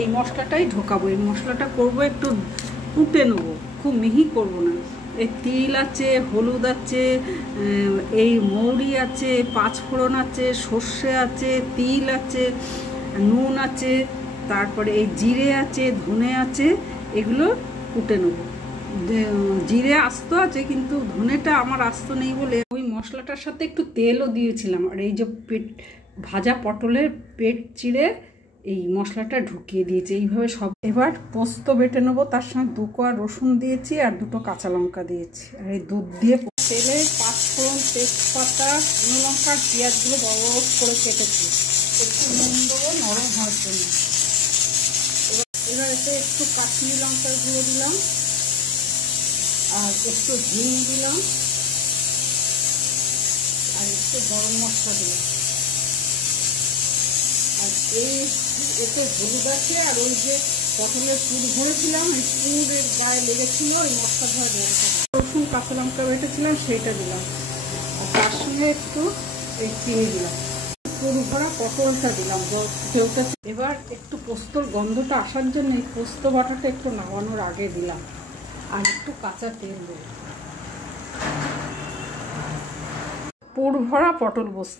এই মশলাটাই ঢোকাবো। এই মশলাটা করবো একটু কুটে নেবো, খুব মিহি করব না। এই তিল আছে, হলুদ আছে, এই মৌরি আছে, পাঁচফোড়ন আছে, সর্ষে আছে, তিল আছে, নুন আছে, তারপরে এই জিরে আছে, ধনে আছে, এগুলো কুটে নেবো। জিরে আস্ত আছে কিন্তু ধনেটা আমার আস্ত নেই বলে ওই মশলাটার সাথে একটু তেলও দিয়েছিলাম। আর এই যে ভাজা পটলের পেট চিড়ে এই মশলাটা ঢুকিয়ে দিয়েছি এইভাবে সব। এবার পোস্ত বেটে নেবো, তার সঙ্গে 2 কোয়া রসুন দিয়েছি আর 2টো কাঁচা লঙ্কা দিয়েছি। আর এই দুধ দিয়ে তেলে পাঁচফোড়ন, তেজপাতা, শুকনো লঙ্কা আর পেঁয়াজগুলো বড় বড় করে কেটেছি। একটু নুন দেবো নরম হওয়ার জন্য। এবার এতে একটু কাশ্মীরি লঙ্কার গুঁড়ো দিলাম আর একটু হিং দিলাম আর একটু গরম মশলা দিলাম। আর এতে হলুদ আছে আর ওই যে পটলের পুর ভরেছিলাম ওই পুরের গায়ে লেগেছিল ওই মশলা ধরা দেওয়া। রসুন কাঁচা লঙ্কা বেটেছিলাম সেইটা দিলাম আর তার সঙ্গে একটু এই চিনি দিলাম। পুর ভরা পটলটা দিলাম কেউটা। এবার একটু পোস্তর গন্ধটা আসার জন্য এই পোস্ত বাটাটা একটু নামানোর আগে দিলাম আর একটু কাঁচা তেল দিলাম। পুর ভরা পটল পোস্ত।